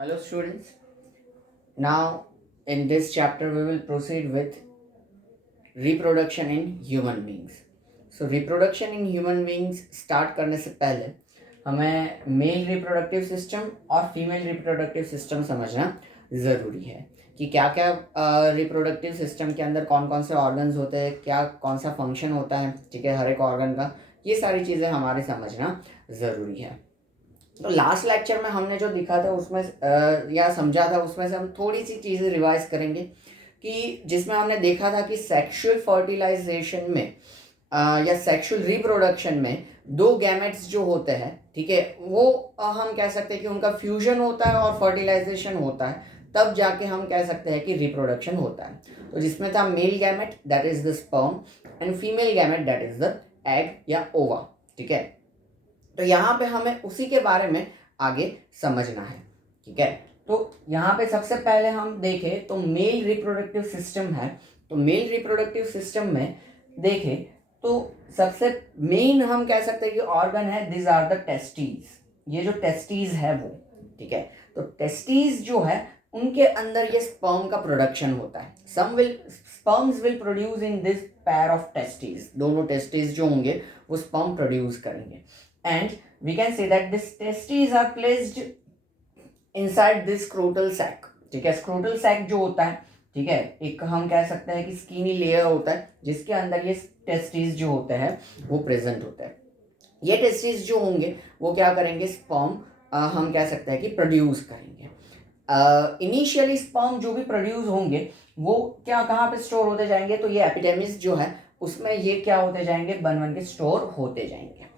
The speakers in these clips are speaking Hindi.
Hello students. Now in this chapter we will proceed with reproduction in human beings. So reproduction in human beings start करने से पहले हमें मेल रिप्रोडक्टिव सिस्टम और फीमेल रिप्रोडक्टिव सिस्टम समझना ज़रूरी है कि क्या क्या रिप्रोडक्टिव सिस्टम के अंदर कौन कौन से ऑर्गन्स होते हैं, क्या कौन सा फंक्शन होता है, ठीक है, हर एक ऑर्गन का, ये सारी चीज़ें हमारे समझना ज़रूरी है। तो लास्ट लेक्चर में हमने जो दिखा था उसमें या समझा था उसमें से हम थोड़ी सी चीज़ें रिवाइज करेंगे कि जिसमें हमने देखा था कि सेक्सुअल फर्टिलाइजेशन में या सेक्सुअल रिप्रोडक्शन में दो गैमेट्स जो होते हैं, ठीक है, वो हम कह सकते हैं कि उनका फ्यूजन होता है और फर्टिलाइजेशन होता है, तब जाके हम कह सकते हैं कि रिप्रोडक्शन होता है। तो जिसमें था male gamete that is the sperm and female gamete that is the egg या ओवा, ठीक है। तो यहाँ पे हमें उसी के बारे में आगे समझना है, ठीक है। तो यहाँ पे सबसे पहले हम देखें तो मेल रिप्रोडक्टिव सिस्टम है। तो मेल रिप्रोडक्टिव सिस्टम में देखें तो सबसे मेन हम कह सकते हैं कि ऑर्गन है, दिस आर द टेस्टीज। ये जो टेस्टीज है वो, ठीक है, तो टेस्टीज जो है उनके अंदर ये स्पर्म का प्रोडक्शन होता है। Sperms will produce in this pair of testes. दोनों टेस्टीज जो होंगे वो स्पर्म प्रोड्यूस करेंगे and we can say that these testes are placed inside this scrotal sac, ठीक है। scrotal sac जो होता है, ठीक है, एक हम कह सकते हैं कि स्किनी लेयर होता है जिसके अंदर ये टेस्टिस जो होते हैं वो प्रेजेंट होते हैं। ये टेस्टिस जो होंगे वो क्या करेंगे, स्पर्म हम कह सकते हैं कि प्रोड्यूस करेंगे। इनिशियली स्पर्म जो भी प्रोड्यूस होंगे वो क्या कहाँ पे स्टोर होते जाएंगे, तो ये एपिडेमिस जो है उसमें ये क्या होते जाएंगे, बन बन के स्टोर होते जाएंगे।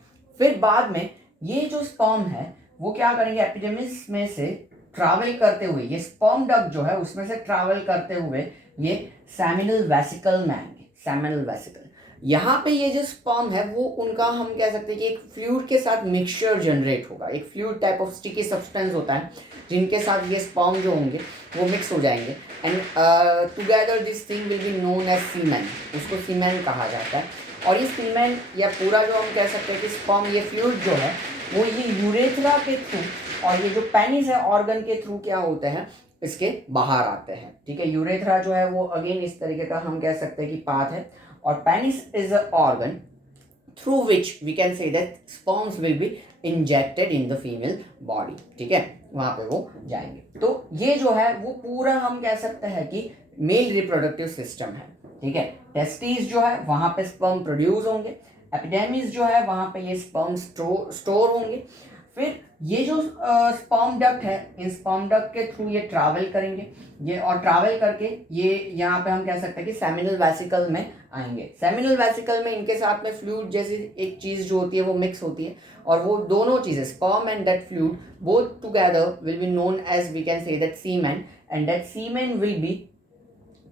फिर बाद में ये जो स्पर्म है वो क्या करेंगे, एपिडेमिस में से ट्रैवल करते हुए, ये स्पर्म डक्ट जो है उसमें से ट्रैवल करते हुए ये सेमिनल वेसिकल में आएंगे। सेमिनल वेसिकल, यहाँ पे ये जो स्पर्म है वो उनका हम कह सकते हैं कि एक फ्लूइड के साथ मिक्सचर जनरेट होगा। एक fluid type of sticky substance होता है जिनके साथ ये स्पर्म जो होंगे वो मिक्स हो जाएंगे and together this thing will be known as semen. उसको सीमेन कहा जाता है। और ये सीमेन या पूरा जो हम कह सकते हैं कि स्पर्म, ये फ्लूइड जो है वो ये यूरेथ्रा के थ्रू और ये जो पेनिस है ऑर्गन के थ्रू क्या होते हैं, इसके बाहर आते हैं, ठीक है। यूरेथ्रा जो है वो अगेन इस तरीके का हम कह सकते हैं कि पाथ है और penis is a organ through which we can say that sperms will be injected in the female body, ठीक है, वहां पे वो जाएंगे। तो ये जो है वो पूरा हम कह सकते हैं कि मेल रिप्रोडक्टिव सिस्टम है, ठीक है। टेस्टिस जो है वहां पे स्पर्म प्रोड्यूस होंगे, एपिडेमिस जो है वहां पे ये स्पर्म स्टोर होंगे। फिर ये जो स्पर्म डक्ट है, इन स्पर्म डक्ट के थ्रू ये ट्रैवल करेंगे, ये और ट्रैवल करके ये यहाँ पे हम कह सकते हैं कि सेमिनल वेसिकल में आएंगे। सेमिनल वेसिकल में इनके साथ में फ्लूइड जैसी एक चीज जो होती है वो मिक्स होती है और वो दोनों चीजें, sperm and that fluid both together will be known as we can say that semen and that semen will be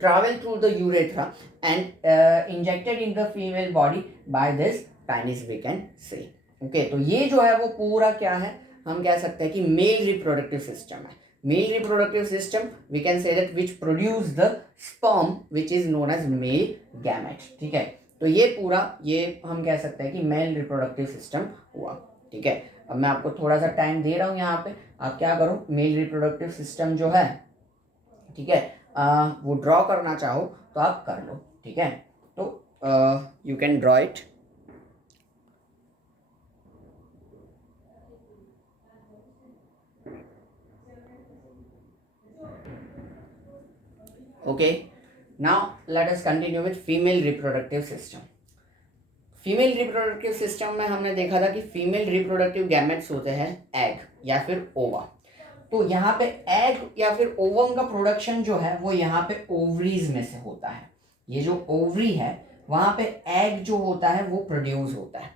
travel through the urethra and injected in the female body by this penis we can say, okay। तो ये जो है वो पूरा क्या है, हम कह सकते हैं कि मेल रिप्रोडक्टिव सिस्टम है। Male reproductive system we can say that which produce the sperm which is known as male gamete, ठीक है। तो ये पूरा ये हम कह सकते हैं कि मेल रिप्रोडक्टिव सिस्टम हुआ, ठीक है। अब मैं आपको थोड़ा सा टाइम दे रहा हूँ यहाँ पे, आप क्या करो, मेल रिप्रोडक्टिव सिस्टम जो है, ठीक है, वो ड्रॉ करना चाहो तो आप कर लो, ठीक है। तो you can draw it. Okay, now let us continue with female reproductive system. Female reproductive system में हमने देखा था कि फीमेल रिप्रोडक्टिव गैमेट्स होते हैं एग या फिर ओवा। तो यहाँ पे एग या फिर ओवम का प्रोडक्शन जो है वो यहाँ पे ओवरीज में से होता है। ये जो ओवरी है वहाँ पे एग जो होता है वो प्रोड्यूस होता है।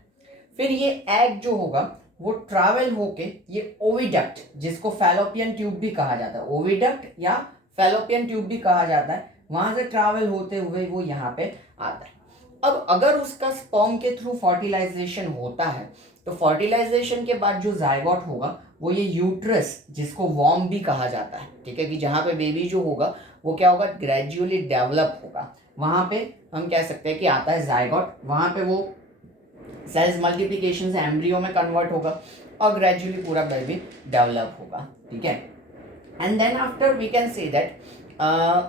फिर ये एग जो होगा वो ट्रैवल होके ये ओविडक्ट, जिसको फैलोपियन ट्यूब भी कहा जाता है, ओविडक्ट या फैलोपियन ट्यूब भी कहा जाता है, वहां से ट्रैवल होते हुए वो यहाँ पे आता है। अब अगर उसका स्पर्म के थ्रू फर्टिलाइजेशन होता है तो फर्टिलाइजेशन के बाद जो जायगोट होगा वो ये यूट्रस, जिसको वॉर्म भी कहा जाता है, ठीक है, कि जहाँ पे बेबी जो होगा वो क्या होगा, ग्रेजुअली डेवलप होगा। वहां पे हम कह सकते हैं कि आता है जायगोट, वहां पे वो सेल्स मल्टीप्लिकेशन से एम्ब्रियो में कन्वर्ट होगा और ग्रेजुअली पूरा बेबी डेवलप होगा, ठीक है। and then after we can say that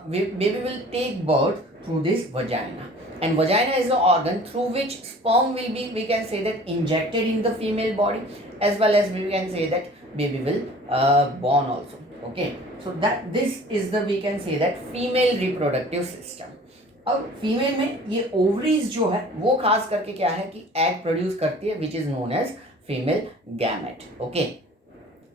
baby will take birth through this vagina, and vagina is the organ through which sperm will be, we can say that, injected in the female body, as well as we can say that baby will born also. Okay, so that this is the, we can say that, female reproductive system. अब फीमेल में ये ओवरीज जो है वो खास करके क्या है कि एग प्रोड्यूस करती है, which is known as female gamete. Okay,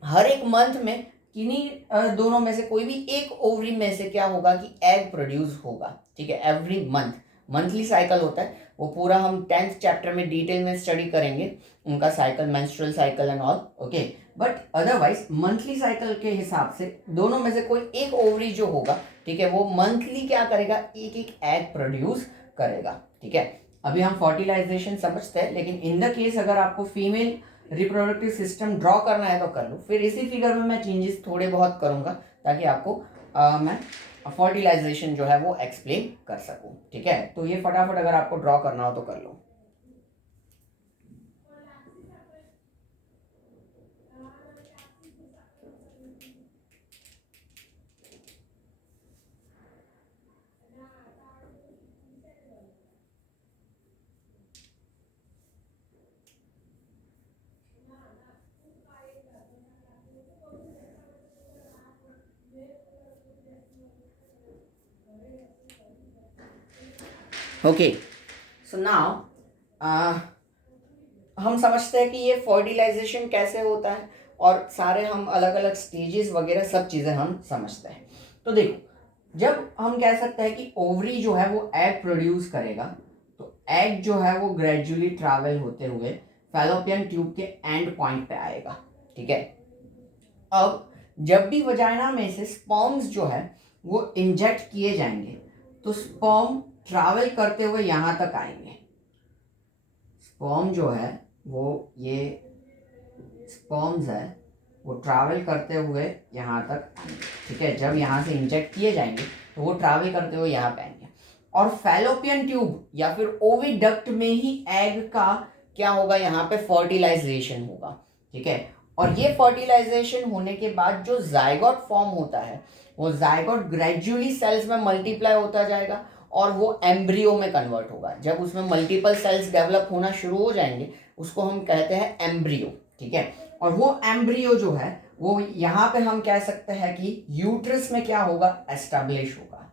हर एक मंथ में किन्हीं दोनों में से कोई भी एक ओवरी में से क्या होगा कि एग प्रोड्यूस होगा. ठीक है, एवरी मंथ, मंथली साइकिल होता है, वो पूरा हम 10th चैप्टर में डिटेल में स्टडी करेंगे उनका cycle, menstrual cycle and all. Okay, but otherwise monthly cycle के हिसाब से दोनों में से कोई एक ओवरी जो होगा, ठीक है, वो मंथली क्या करेगा, एक एक एग प्रोड्यूस करेगा. ठीक है, अभी हम फर्टिलाइजेशन समझते हैं, लेकिन इन द केस अगर आपको फीमेल रिप्रोडक्टिव सिस्टम ड्रॉ करना है तो कर लो. फिर इसी फिगर में मैं चेंजेस थोड़े बहुत करूंगा ताकि आपको मैं फर्टिलाइजेशन जो है वो एक्सप्लेन कर सकूं. ठीक है, तो ये फटाफट अगर आपको ड्रॉ करना हो तो कर लो. ओके, सो नाउ हम समझते हैं कि ये फर्टिलाइजेशन कैसे होता है, और सारे हम अलग अलग स्टेजेस वगैरह सब चीज़ें हम समझते हैं. तो देखो, जब हम कह सकते हैं कि ओवरी जो है वो एग प्रोड्यूस करेगा, तो एग जो है वो ग्रेजुअली ट्रैवल होते हुए फैलोपियन ट्यूब के एंड पॉइंट पे आएगा. ठीक है, अब जब भी वजाइना में से स्पर्म्स जो है वो इंजेक्ट किए जाएंगे, तो स्पर्म ट्रैवल करते हुए यहाँ तक आएंगे. स्पर्म जो है वो, ये स्पर्म्स है वो ट्रैवल करते हुए यहाँ तक आएंगे. ठीक है, जब यहाँ से इंजेक्ट किए जाएंगे तो वो ट्रैवल करते हुए यहाँ पे आएंगे, और फैलोपियन ट्यूब या फिर ओविडक्ट में ही एग का क्या होगा, यहाँ पे फर्टिलाइजेशन होगा. ठीक है, और ये फर्टिलाइजेशन होने के बाद जो जाइगोट फॉर्म होता है, वो जाइगोट ग्रेजुअली सेल्स में मल्टीप्लाई होता जाएगा और वो एम्ब्रियो में कन्वर्ट होगा. जब उसमें मल्टीपल सेल्स डेवलप होना शुरू हो जाएंगे उसको हम कहते हैं एम्ब्रियो. ठीक है, और वो एम्ब्रियो जो है वो यहाँ पे हम कह सकते हैं कि यूट्रस में क्या होगा, एस्टैब्लिश होगा.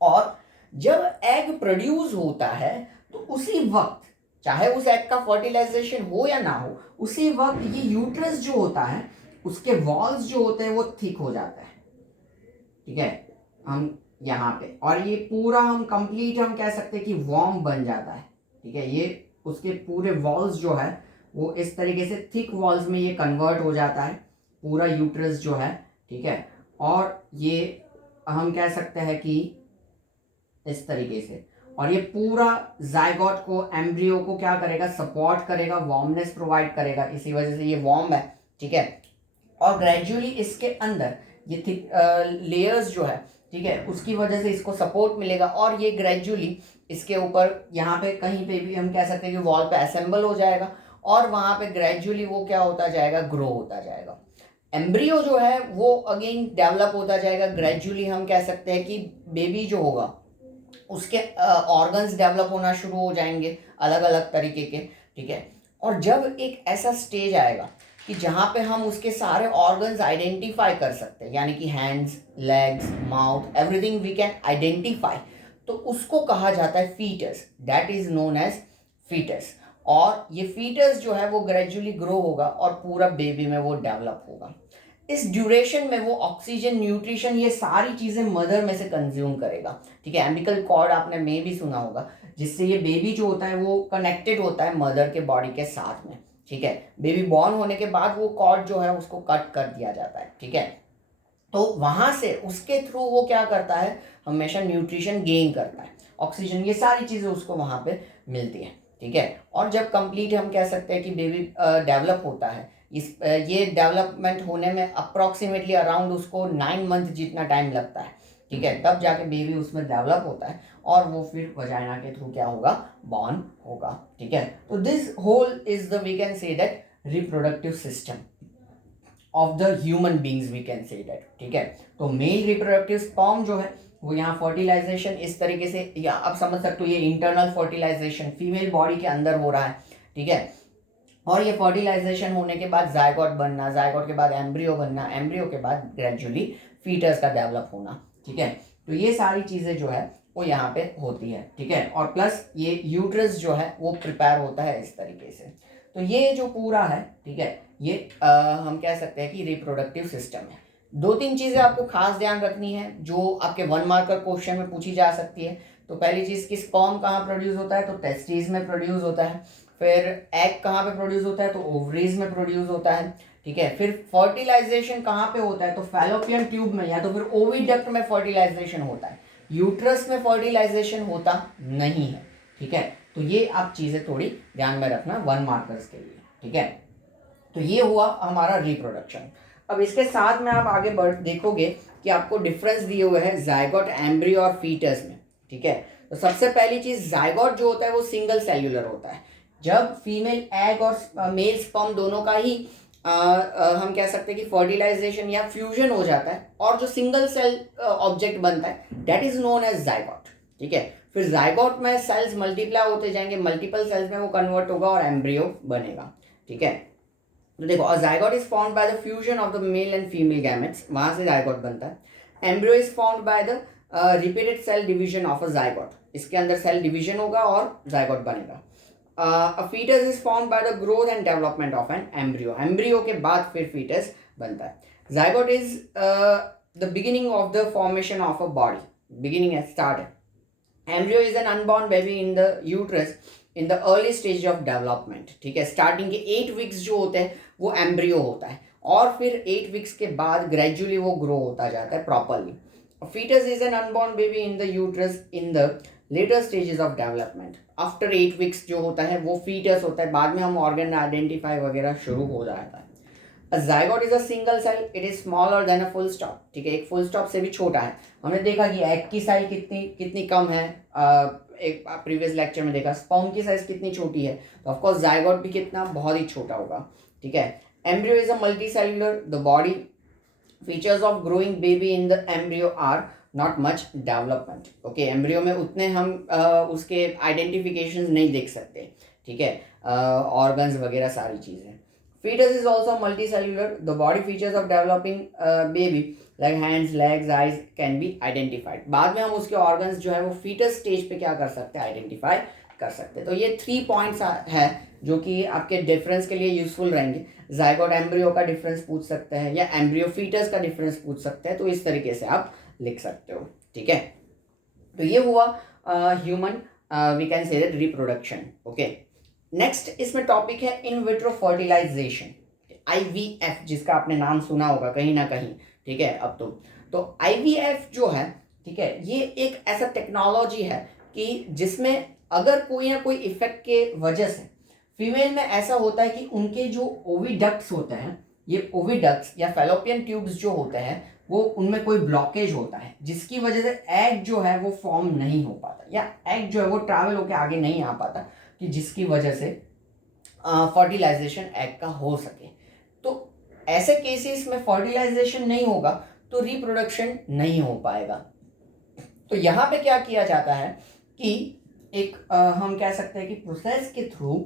और जब एग प्रोड्यूस होता है तो उसी वक्त, चाहे उस एग का फर्टिलाइजेशन हो या ना हो, उसी वक्त ये यूट्रस जो होता है उसके वॉल्स जो होते हैं वो थिक हो जाता है. ठीक है, हम यहाँ पे, और ये पूरा हम कंप्लीट हम कह सकते हैं कि वॉर्म बन जाता है. ठीक है, ये उसके पूरे वॉल्स जो है वो इस तरीके से थिक वॉल्स में ये कन्वर्ट हो जाता है, पूरा यूट्रस जो है. ठीक है, और ये हम कह सकते हैं कि इस तरीके से, और ये पूरा जाइगोट को, एम्ब्रियो को क्या करेगा, सपोर्ट करेगा, वार्मनेस प्रोवाइड करेगा, इसी वजह से ये वार्म है. ठीक है, और ग्रेजुअली इसके अंदर ये थिक लेयर्स जो है, ठीक है, उसकी वजह से इसको सपोर्ट मिलेगा, और ये ग्रेजुअली इसके ऊपर यहाँ पे कहीं पे भी हम कह सकते हैं कि वॉल पे असेंबल हो जाएगा, और वहाँ पे ग्रेजुअली वो क्या होता जाएगा, ग्रो होता जाएगा. एम्ब्रियो जो है वो अगेन डेवलप होता जाएगा ग्रेजुअली. हम कह सकते हैं कि बेबी जो होगा उसके ऑर्गन्स डेवलप होना शुरू हो जाएंगे अलग अलग तरीके के. ठीक है, और जब एक ऐसा स्टेज आएगा कि जहाँ पे हम उसके सारे ऑर्गन्स आइडेंटिफाई कर सकते हैं, यानी कि hands, legs, mouth, everything we can identify, तो उसको कहा जाता है foetus. That is known as foetus. और ये फीटस जो है वो ग्रेजुअली ग्रो होगा और पूरा बेबी में वो डेवलप होगा. इस ड्यूरेशन में वो ऑक्सीजन, न्यूट्रिशन, ये सारी चीज़ें मदर में से कंज्यूम करेगा. ठीक है, एम्बिकल कॉर्ड आपने में भी सुना होगा, जिससे ये बेबी जो होता है वो कनेक्टेड होता है मदर के बॉडी के साथ में. ठीक है, बेबी बॉर्न होने के बाद वो कॉर्ड जो है उसको कट कर दिया जाता है. ठीक है, तो वहाँ से उसके थ्रू वो क्या करता है, हमेशा न्यूट्रिशन गेन करता है, ऑक्सीजन, ये सारी चीज़ें उसको वहाँ पे मिलती हैं. ठीक है, और जब कंप्लीट हम कह सकते हैं कि बेबी डेवलप होता है, ये डेवलपमेंट होने में अप्रॉक्सीमेटली अराउंड उसको 9 मंथ जितना टाइम लगता है. ठीक है, तब जाके बेबी उसमें डेवलप होता है और वो फिर वजाइना के थ्रू क्या होगा, बॉर्न होगा. ठीक है, तो this whole is the, we can say that, reproductive system. Of the human beings we can say that, ठीक है। तो मेल रिप्रोडक्टिव स्पर्म जो है वो यहाँ फर्टिलाइजेशन इस तरीके से, या आप समझ सकते हो ये इंटरनल फर्टिलाइजेशन फीमेल बॉडी के अंदर हो रहा है, ठीक है। और ये फर्टिलाइजेशन होने के बाद जायगोट बनना, जायगोट के बाद एम्ब्रियो बनना, एम्ब्रियो के बाद ग्रेजुअली फीटस का डेवलप होना, ठीक है। तो ये सारी चीज़ें जो है वो यहाँ पे होती है, ठीक है। और प्लस ये यूट्रस जो है वो प्रिपेयर होता है इस तरीके से। तो ये जो पूरा है, ठीक है, ये हम कह सकते हैं कि रिप्रोडक्टिव सिस्टम है। 2-3 चीज़ें आपको खास ध्यान रखनी है जो आपके 1 मार्कर क्वेश्चन में पूछी जा सकती है। तो पहली चीज़ कि स्पर्म कहाँ प्रोड्यूस होता है, तो टेस्टिस में प्रोड्यूस होता है। फिर एग कहाँ पे प्रोड्यूस होता है, तो ओवरीज में प्रोड्यूस होता है, ठीक है। फिर फर्टिलाइजेशन कहाँ पे होता है, तो फैलोपियन ट्यूब में या तो फिर ओविडक्ट में फर्टिलाइजेशन होता है, यूट्रस में फर्टिलाइजेशन होता नहीं है, ठीक है। तो ये आप चीज़ें थोड़ी ध्यान में रखना 1 मार्कर्स के लिए, ठीक है। तो ये हुआ हमारा रिप्रोडक्शन। अब इसके साथ में आप आगे बढ़ देखोगे कि आपको डिफरेंस दिए हुए हैं जायगोट, एम्ब्रियो और फीटस में, ठीक है। तो सबसे पहली चीज, जायगोट जो होता है वो सिंगल सेल्यूलर होता है। जब फीमेल एग और मेल स्पर्म दोनों का ही हम कह सकते हैं कि फर्टिलाइजेशन या फ्यूजन हो जाता है और जो सिंगल सेल ऑब्जेक्ट बनता है that is known as zygote, ठीक है। फिर जायगोट में सेल्स मल्टीप्लाई होते जाएंगे, मल्टीपल सेल्स में वो कन्वर्ट होगा और एम्ब्रियो बनेगा, ठीक है। तो देखो, a zygote is formed by the fusion of the male and female gametes, वहां से जायगोट बनता है। Embryo is formed by the repeated cell division of a zygote, इसके अंदर सेल डिवीजन होगा और जायगोट बनेगा। A foetus is formed by the growth and development of an embryo, embryo के बाद फिर फीटस बनता है। Zygote is the beginning of the formation of a body, beginning है, स्टार्ट है। Embryo is an unborn baby in the uterus in the early stage of development, ठीक है। स्टार्टिंग के 8 वीक्स जो होते हैं वो एम्ब्रियो होता है और फिर 8 वीक्स के बाद ग्रेजुअली वो ग्रो होता जाता है properly. Foetus is an unborn baby in the uterus in the later stages of development. After 8 weeks जो होता है वो फीटस होता है, बाद में हम ऑर्गन आइडेंटिफाई वगैरह शुरू हो जाता है। A zygote is a single cell, it is smaller than a full stop, ठीक है, एक फुल स्टॉप से भी छोटा है। हमने देखा कि एग की साइज कितनी कितनी कम है, एक प्रीवियस लेक्चर में देखा स्पर्म की साइज कितनी छोटी है, तो ऑफ कोर्स जायगोट भी कितना बहुत ही छोटा होगा, ठीक है। Embryo is a multi cellular, the body features of growing baby in the embryo are not much development, okay. Embryo में उतने हम उसके आइडेंटिफिकेशन नहीं देख सकते, ठीक है, ऑर्गन्स वगैरह सारी चीज़ें। Fetus is also multicellular. The body features of developing baby like hands, legs, eyes can be identified. बाद में हम उसके organs जो है वो fetus stage पे क्या कर सकते हैं, identify कर सकते हैं। तो ये 3 points है जो कि आपके डिफरेंस के लिए यूजफुल रहेंगे। जायगोट एम्ब्रियो का डिफरेंस पूछ सकते हैं या एम्ब्रियो फीटस का डिफरेंस पूछ सकते हैं, तो इस तरीके से आप लिख सकते हो, ठीक है। तो ये हुआ human we can say that reproduction, okay. Next इसमें टॉपिक है इन विट्रो फर्टिलाइजेशन, IVF, जिसका आपने नाम सुना होगा कहीं ना कहीं, ठीक है। अब तो IVF जो है, ठीक है, ये एक ऐसा टेक्नोलॉजी है कि जिसमें अगर कोई ना कोई इफेक्ट के वजह से फीमेल में ऐसा होता है कि उनके जो ओविडक्ट्स होते हैं, ये ओविडक्ट्स या फैलोपियन ट्यूब्स जो होते हैं वो उनमें कोई ब्लॉकेज होता है, जिसकी वजह से एग जो है वो फॉर्म नहीं हो पाता या एग जो है वो ट्रैवल होकर आगे नहीं आ पाता, कि जिसकी वजह से फर्टिलाइजेशन एग का हो सके। तो ऐसे केसेस में फर्टिलाइजेशन नहीं होगा तो रिप्रोडक्शन नहीं हो पाएगा। तो यहाँ पे क्या किया जाता है कि एक हम कह सकते हैं कि प्रोसेस के थ्रू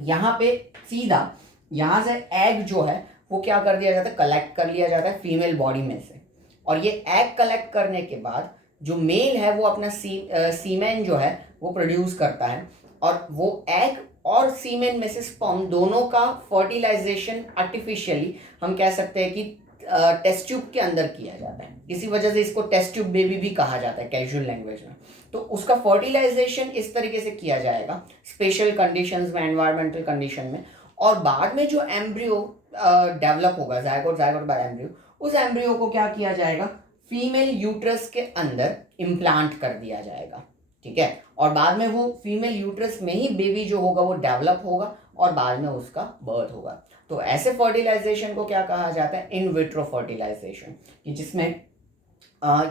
यहाँ पे सीधा यहाँ से एग जो है वो क्या कर दिया जाता है, कलेक्ट कर लिया जाता है फीमेल बॉडी में से। और ये एग कलेक्ट करने के बाद जो मेल है वो अपना सीमेन जो है वो प्रोड्यूस करता है, और वो एग और सीमेन में से स्पर्म दोनों का फर्टिलाइजेशन आर्टिफिशियली हम कह सकते हैं कि टेस्ट ट्यूब के अंदर किया जाता है। इसी वजह से इसको टेस्ट ट्यूब बेबी भी कहा जाता है कैजुअल लैंग्वेज में। तो उसका फर्टिलाइजेशन इस तरीके से किया जाएगा स्पेशल कंडीशंस में, एनवायरमेंटल कंडीशन में, और बाद में जो एम्ब्रियो डेवलप होगा, जायगोट बाय एम्ब्रियो, उस एम्ब्रियो को क्या किया जाएगा, फीमेल यूट्रस के अंदर इम्प्लांट कर दिया जाएगा, ठीक है। और बाद में वो फीमेल यूट्रस में ही बेबी जो होगा वो डेवलप होगा और बाद में उसका बर्थ होगा। तो ऐसे फर्टिलाइजेशन को क्या कहा जाता है, इन विट्रो फर्टिलाइजेशन, कि जिसमें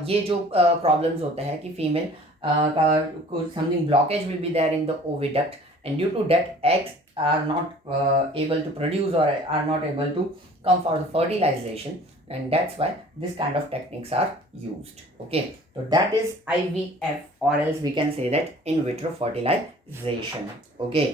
ये जो प्रॉब्लम्स होते हैं कि फीमेल का something blockage will be there in the oviduct, and due to that eggs are not able to produce or are not able to come for the fertilization, and that's why this kind of techniques are used. Okay, so that is IVF, or else we can say that in vitro fertilization. Okay,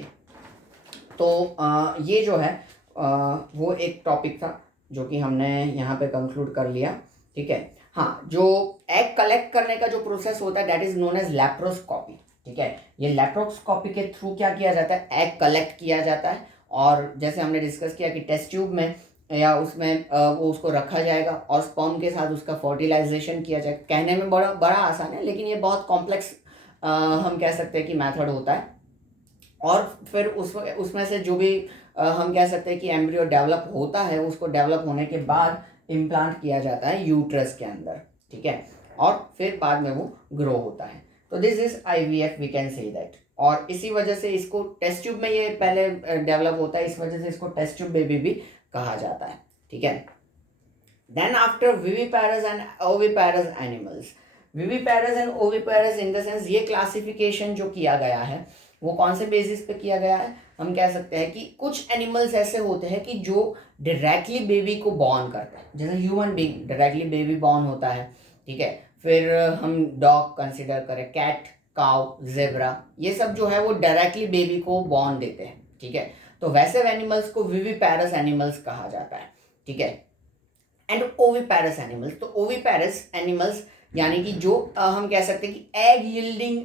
तो ये जो है वो एक टॉपिक था जो कि हमने यहाँ पे कंक्लूड कर लिया. ठीक है. हाँ, जो एग कलेक्ट करने का जो प्रोसेस होता है that is known as laparoscopy. ठीक है, ये लैप्रोस्कोपी के थ्रू क्या किया जाता है, एग कलेक्ट किया जाता है, और जैसे हमने डिस्कस किया कि टेस्ट ट्यूब में या उसमें वो उसको रखा जाएगा और स्पर्म के साथ उसका फर्टिलाइजेशन किया जाएगा. कहने में बड़ा बड़ा आसान है, लेकिन ये बहुत कॉम्प्लेक्स हम कह सकते हैं कि मेथड होता है. और फिर उसमें से जो भी हम कह सकते हैं कि एम्ब्रियो डेवलप होता है, उसको डेवलप होने के बाद इम्प्लांट किया जाता है यूट्रस के अंदर. ठीक है, और फिर बाद में वो ग्रो होता है. तो this is IVF, we can say that. और इसी वजह से इसको टेस्ट ट्यूब में ये पहले डेवलप होता है, इस वजह से इसको टेस्ट ट्यूब बेबी भी कहा जाता है. ठीक है. Then after viviparous and oviparous animals, viviparous and oviparous in the sense ये क्लासिफिकेशन जो किया गया है वो कौन से बेसिस पे किया गया है. हम कह सकते हैं कि कुछ एनिमल्स ऐसे होते हैं कि जो डायरेक्टली बेबी को बॉर्न करते हैं, जैसे human being directly baby born होता है. ठीक है, फिर हम डॉग कंसिडर करें, कैट, काउ, जेब्रा, ये सब जो है वो डायरेक्टली बेबी को बॉर्न देते हैं. ठीक है, तो वैसे एनिमल्स को विविपेरस एनिमल्स कहा जाता है. ठीक है. एंड ओविपेरस एनिमल्स, तो ओविपेरस एनिमल्स यानी कि जो हम कह सकते हैं कि एग यील्डिंग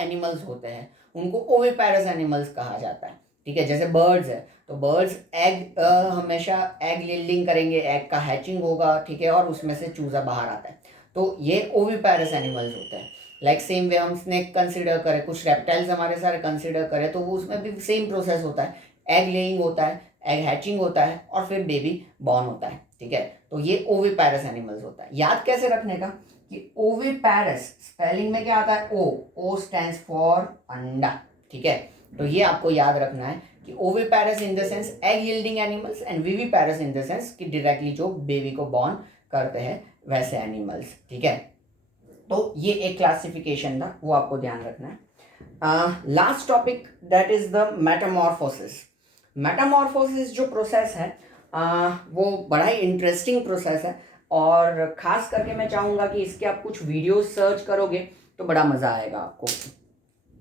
एनिमल्स होते हैं, उनको ओविपेरस एनिमल्स कहा जाता है. ठीक है, जैसे बर्ड्स है, तो बर्ड्स एग हमेशा एग यील्डिंग करेंगे, एग का हैचिंग होगा. ठीक है, और उसमें से चूजा बाहर आता है, तो ये ओविपेरस एनिमल्स होते हैं. लाइक सेम वे हम स्नेक कंसिडर करें, कुछ रेप्टाइल्स हमारे सारे कंसिडर करें, तो वो उसमें भी सेम प्रोसेस होता है. एग लेइंग होता है, एग हैचिंग होता है, और फिर बेबी बॉर्न होता है. ठीक है, तो ये ओविपेरस एनिमल्स होता है. याद कैसे रखने का कि ओविपेरस स्पेलिंग में क्या आता है, ओ स्टैंड्स फॉर अंडा. ठीक है, तो ये आपको याद रखना है कि oviparous in the sense egg yielding animals, and viviparous in the sense कि डायरेक्टली जो बेबी को बॉर्न करते हैं वैसे एनिमल्स. ठीक है, तो ये एक क्लासिफिकेशन था, वो आपको ध्यान रखना है. Last topic that is the Metamorphosis. Metamorphosis जो प्रोसेस है वो बड़ा ही इंटरेस्टिंग प्रोसेस है, और ख़ास करके मैं चाहूँगा कि इसके आप कुछ वीडियोस सर्च करोगे तो बड़ा मज़ा आएगा आपको.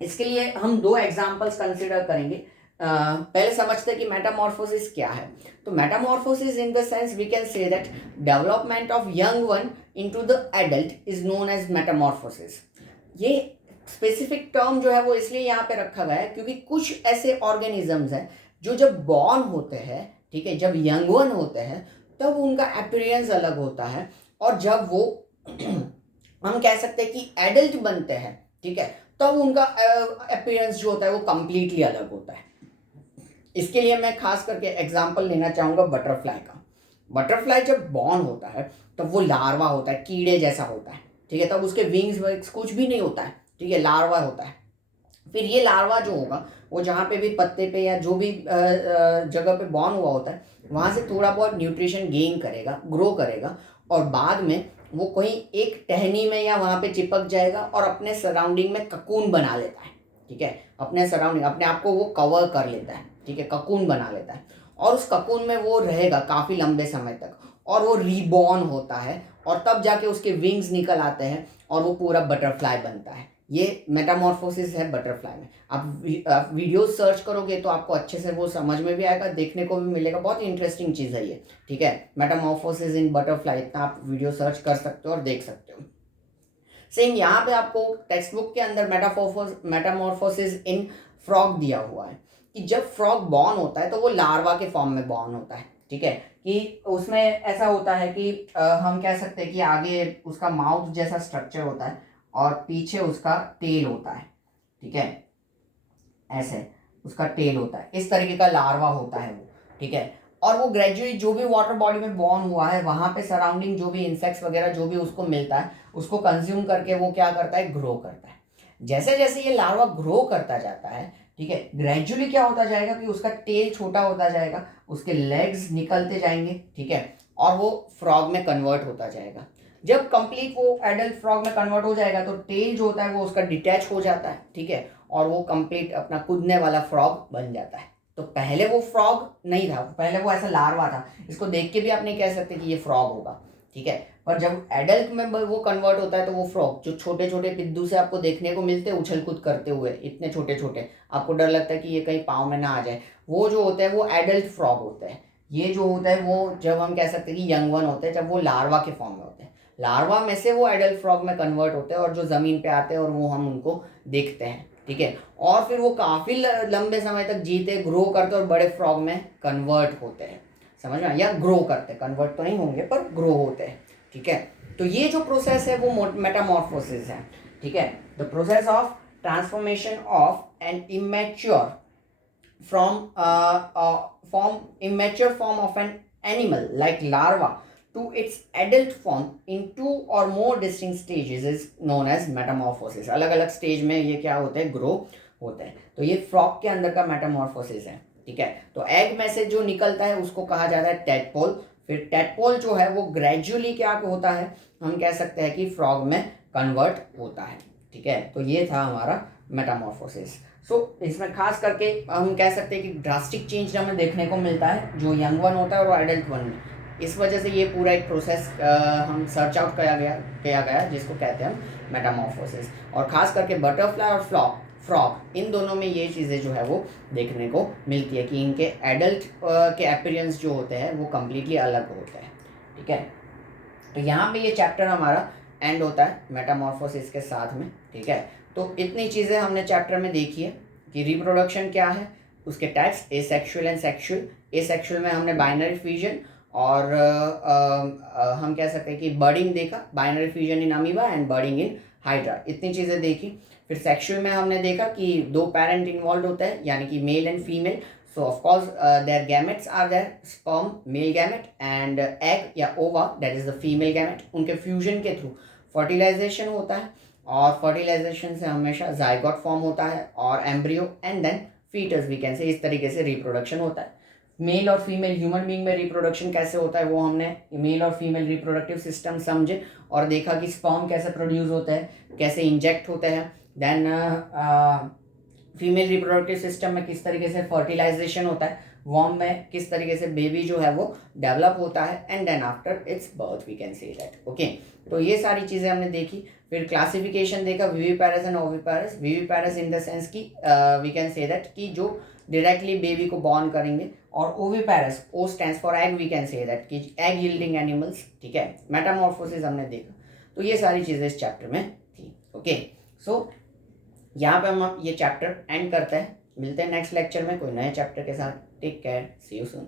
इसके लिए हम 2 एग्जाम्पल्स कंसिडर करेंगे. पहले समझते हैं कि मेटामॉर्फोसिस क्या है. तो metamorphosis in the sense we can say that development of young one into the adult is known as metamorphosis. ये स्पेसिफिक टर्म जो है वो इसलिए यहाँ पे रखा गया है क्योंकि कुछ ऐसे ऑर्गेनिजम्स हैं जो जब बॉर्न होते हैं, ठीक है, जब यंग वन होते हैं, तब उनका अपीयरेंस अलग होता है, और जब वो हम कह सकते हैं कि एडल्ट बनते हैं, ठीक है, तब उनका अपीयरेंस जो होता है वो कंप्लीटली अलग होता है. इसके लिए मैं खास करके एग्जांपल लेना चाहूँगा बटरफ्लाई का. बटरफ्लाई जब बॉर्न होता है तब वो लार्वा होता है, कीड़े जैसा होता है. ठीक है, तब उसके विंग्स कुछ भी नहीं होता है. ठीक है, लार्वा होता है. फिर ये लार्वा जो होगा वो जहाँ पे भी पत्ते पे या जो भी जगह पे बॉर्न हुआ होता है वहाँ से थोड़ा बहुत न्यूट्रिशन गेन करेगा, ग्रो करेगा, और बाद में वो कहीं एक टहनी में या वहाँ पे चिपक जाएगा और अपने सराउंडिंग में ककून बना लेता है. ठीक है, अपने सराउंडिंग, अपने आप को वो कवर कर लेता है. ठीक है, ककून बना लेता है, और उस ककून में वो रहेगा काफ़ी लंबे समय तक, और वो रीबॉर्न होता है, और तब जाके उसके विंग्स निकल आते हैं और वो पूरा बटरफ्लाई बनता है. ये मेटामॉर्फोसिस है बटरफ्लाई में. आप वीडियो सर्च करोगे तो आपको अच्छे से वो समझ में भी आएगा, देखने को भी मिलेगा. बहुत इंटरेस्टिंग चीज़ है ये. ठीक है, मेटामॉर्फोसिस इन बटरफ्लाई, इतना आप वीडियो सर्च कर सकते हो और देख सकते हो. सेम यहाँ पे आपको टेक्स्ट बुक के अंदर मेटामॉर्फोसिस इन फ्रॉग दिया हुआ है कि जब फ्रॉग बॉर्न होता है तो वो लार्वा के फॉर्म में बॉर्न होता है. ठीक है, कि उसमें ऐसा होता है कि हम कह सकते हैं कि आगे उसका माउथ जैसा स्ट्रक्चर होता है और पीछे उसका टेल होता है. ठीक है, ऐसे उसका टेल होता है, इस तरीके का लार्वा होता है वो. ठीक है, और वो ग्रेजुअली जो भी वाटर बॉडी में बॉर्न हुआ है वहाँ पे सराउंडिंग जो भी इंसेक्ट्स वगैरह जो भी उसको मिलता है उसको कंज्यूम करके वो क्या करता है, ग्रो करता है. जैसे जैसे ये लार्वा ग्रो करता जाता है, ठीक है, ग्रेजुअली क्या होता जाएगा कि उसका टेल छोटा होता जाएगा, उसके लेग्स निकलते जाएंगे. ठीक है, और वो फ्रॉग में कन्वर्ट होता जाएगा. जब कंप्लीट वो एडल्ट फ्रॉग में कन्वर्ट हो जाएगा तो टेल जो होता है वो उसका डिटैच हो जाता है. ठीक है, और वो कंप्लीट अपना कूदने वाला फ्रॉग बन जाता है. तो पहले वो फ्रॉग नहीं था, पहले वो ऐसा लार्वा था, इसको देख के भी आप नहीं कह सकते कि ये फ्रॉग होगा, ठीक है। पर जब एडल्ट में वो कन्वर्ट होता है तो वो फ्रॉग, जो छोटे छोटे पिद्दू से आपको देखने को मिलते हैं उछल कूद करते हुए, इतने छोटे छोटे, आपको डर लगता है कि ये कहीं पाँव में ना आ जाए, वो जो होते हैं वो एडल्ट फ्रॉग होते हैं। ये जो होता है वो जब हम कह सकते हैं कि यंग वन होते हैं, जब वो लार्वा के फॉर्म में होते हैं, लार्वा में से वो एडल्ट फ्रॉग में कन्वर्ट होते हैं और जो ज़मीन पे आते हैं और वो हम उनको देखते हैं, ठीक है। और फिर वो काफ़ी लंबे समय तक जीते, ग्रो करते और बड़े फ्रॉग में कन्वर्ट होते हैं, समझ में, या ग्रो करते हैं, कन्वर्ट तो नहीं होंगे पर ग्रो होते हैं, ठीक है। तो ये जो प्रोसेस है वो मेटामॉर्फोसिस है, ठीक है। The process of transformation of an immature immature form of an animal like larva to its adult form in 2 or more distinct stages is known as metamorphosis। अलग अलग स्टेज में ये क्या होते हैं, ग्रो होते हैं। तो ये फ्रॉग के अंदर का मेटामॉर्फोसिस है, ठीक है। तो एग में से जो निकलता है उसको कहा जाता है टेडपोल। फिर टेडपोल जो है वो ग्रेजुअली क्या होता है, हम कह सकते हैं कि फ्रॉग में कन्वर्ट होता है, ठीक है। तो ये था हमारा मेटामॉर्फोसिस। सो इसमें खास करके हम कह सकते हैं कि ड्रास्टिक चेंज हमें देखने को मिलता है जो यंग वन होता है और एडल्ट वन में। इस वजह से ये पूरा एक प्रोसेस हम सर्च आउट किया गया जिसको कहते हैं हम मेटामॉर्फोसिस। और ख़ास करके बटरफ्लाई और फ्रॉग इन दोनों में ये चीज़ें जो है वो देखने को मिलती है कि इनके एडल्ट के अपीयरेंस जो होते हैं वो कम्प्लीटली अलग होते हैं, ठीक है। तो यहाँ पे ये चैप्टर हमारा एंड होता है मेटामॉर्फोसिस के साथ में, ठीक है। तो इतनी चीज़ें हमने चैप्टर में देखी है कि रिप्रोडक्शन क्या है, उसके types asexual and sexual. Asexual में हमने बाइनरी फ्यूजन और हम कह सकते हैं कि बर्डिंग देखा, binary fusion in amoeba and budding in hydra, इतनी चीज़ें देखी। फिर सेक्सुअल में हमने देखा कि 2 पेरेंट इन्वॉल्व होते हैं यानी कि mail and female. So of course their gametes are there, sperm male gamete and egg या ova that is the female gamete, उनके फ्यूजन के थ्रू फर्टिलाइजेशन होता है और फर्टिलाइजेशन से हमेशा जाइगोट फॉर्म होता है और embryo and then foetus we can say, इस तरीके से रिप्रोडक्शन होता है। मेल और फीमेल ह्यूमन बीइंग में रिप्रोडक्शन कैसे होता है वो हमने मेल और फीमेल रिप्रोडक्टिव सिस्टम समझे और देखा कि स्पर्म कैसे प्रोड्यूस होता है, कैसे इंजेक्ट होते हैं, देन फीमेल रिप्रोडक्टिव सिस्टम में किस तरीके से फर्टिलाइजेशन होता है, वॉर्म में किस तरीके से बेबी जो है वो डेवलप होता है and then after its birth we can say that, okay. तो ये सारी चीज़ें हमने देखी। फिर क्लासिफिकेशन देखा, viviparous and oviparous. Viviparous in the sense की वी कैन से दैट कि जो डायरेक्टली बेबी को बॉर्न करेंगे, और oviparous, O stands for egg, we can say that कि एग यील्डिंग एनिमल्स, ठीक है। मेटामॉर्फोसिस हमने देखा। तो ये सारी चीज़ें इस चैप्टर में थी, ओके। सो यहाँ पे हम ये चैप्टर एंड करते हैं, मिलते हैं नेक्स्ट लेक्चर में कोई नए चैप्टर के साथ। Take care, see you soon.